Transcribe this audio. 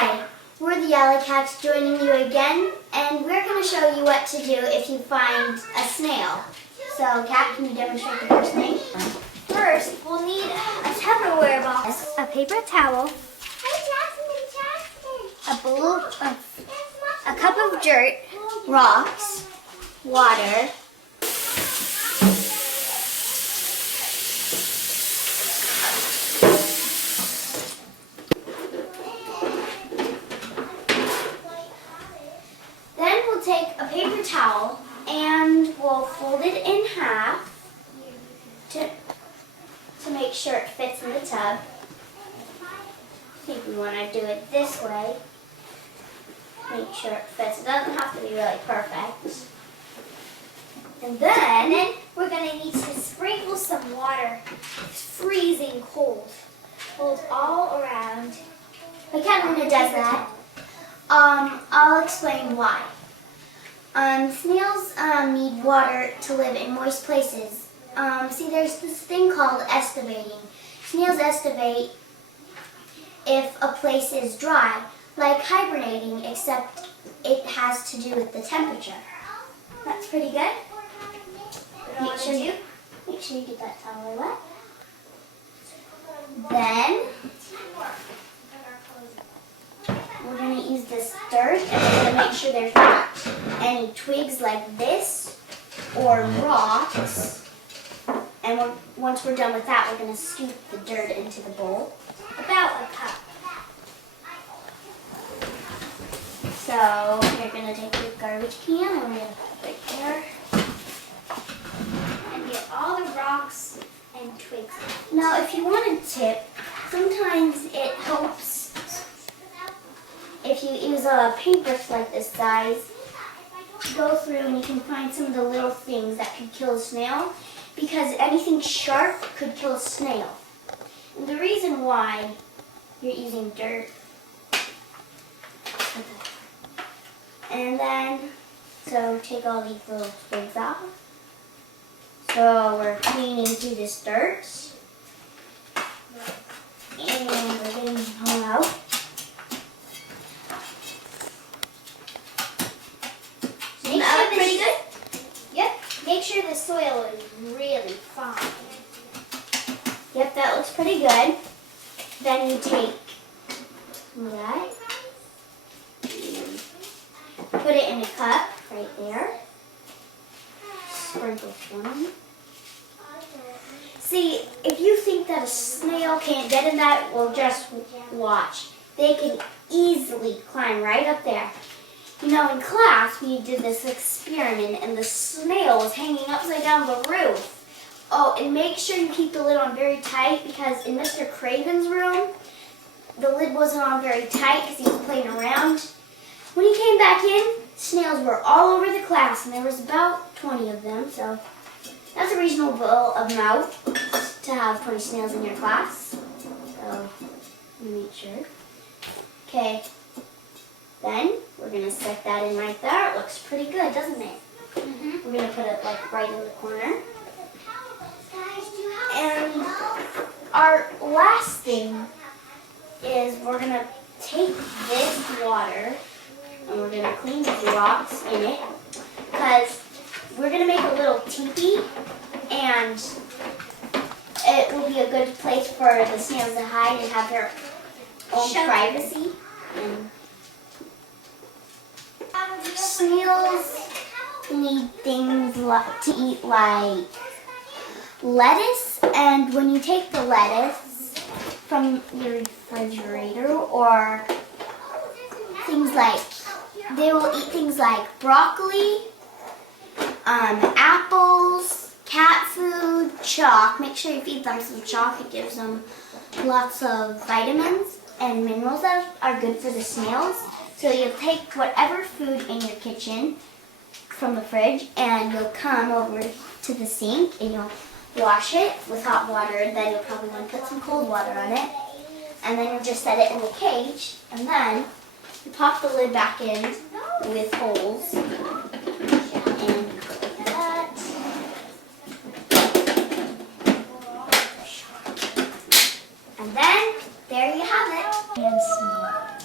Hi, we're the Alley Cats joining you again, and we're going to show you what to do if you find a snail. So, Kat, can you demonstrate the first thing? First, we'll need a Tupperware box, a paper towel, a cup of dirt, Rocks, water, then we'll take a paper towel and we'll fold it in half to make sure it fits in the tub. I think we want to do it this way. Make sure it fits. It doesn't have to be really perfect. And then we're going to need to sprinkle some water. It's freezing cold. Cold all around. But Catalina does that. I'll explain why. Snails need water to live in moist places. See, there's this thing called estivating. Snails estivate if a place is dry, like hibernating, except it has to do with the temperature. That's pretty good. Make sure you get that towel wet. Then we're going to use this dirt and we're going to make sure there's not any twigs like this or rocks. And once we're done with that, we're going to scoop the dirt into the bowl. About a cup. So you're going to take your garbage can and we're going to put it right there. And get all the rocks and twigs. Now, if you want a tip, sometimes it helps if you use a paintbrush like this size. Go through and you can find some of the little things that could kill a snail, because anything sharp could kill a snail. And the reason why you're using dirt. And then, so take all these little twigs off. So we're cleaning through this dirt. And we're getting it all out. Pretty good? Yep. Make sure the soil is really fine. Yep, that looks pretty good. Then you take that. Put it in a cup right there. Sprinkle some. See, if you think that a snail can't get in that, well, just watch. They can easily climb right up there. You know, in class, we did this experiment, and the snail was hanging upside down the roof. Oh, and make sure you keep the lid on very tight, because in Mr. Craven's room, the lid wasn't on very tight because he was playing around. When he came back in, snails were all over the class, and there was about 20 of them, so that's a reasonable amount to have 20 snails in your class. So, make sure. Okay, then we're going to set that in right there. It looks pretty good, doesn't it? Mm-hmm. We're going to put it like right in the corner. And our last thing is we're going to take this water and we're going to clean these rocks in it, because we're going to make a little teepee, and it will be a good place for the snails to hide and have their own privacy. And snails need things to eat like lettuce, and when you take the lettuce from your refrigerator, or things like, they will eat things like broccoli, apples, cat food, chalk. Make sure you feed them some chalk. It gives them lots of vitamins and minerals that are good for the snails. So you'll take whatever food in your kitchen from the fridge, and you'll come over to the sink and you'll wash it with hot water. Then you'll probably want to put some cold water on it. And then you'll just set it in the cage, and then you pop the lid back in with holes. And like that. And then there you have it. And snail.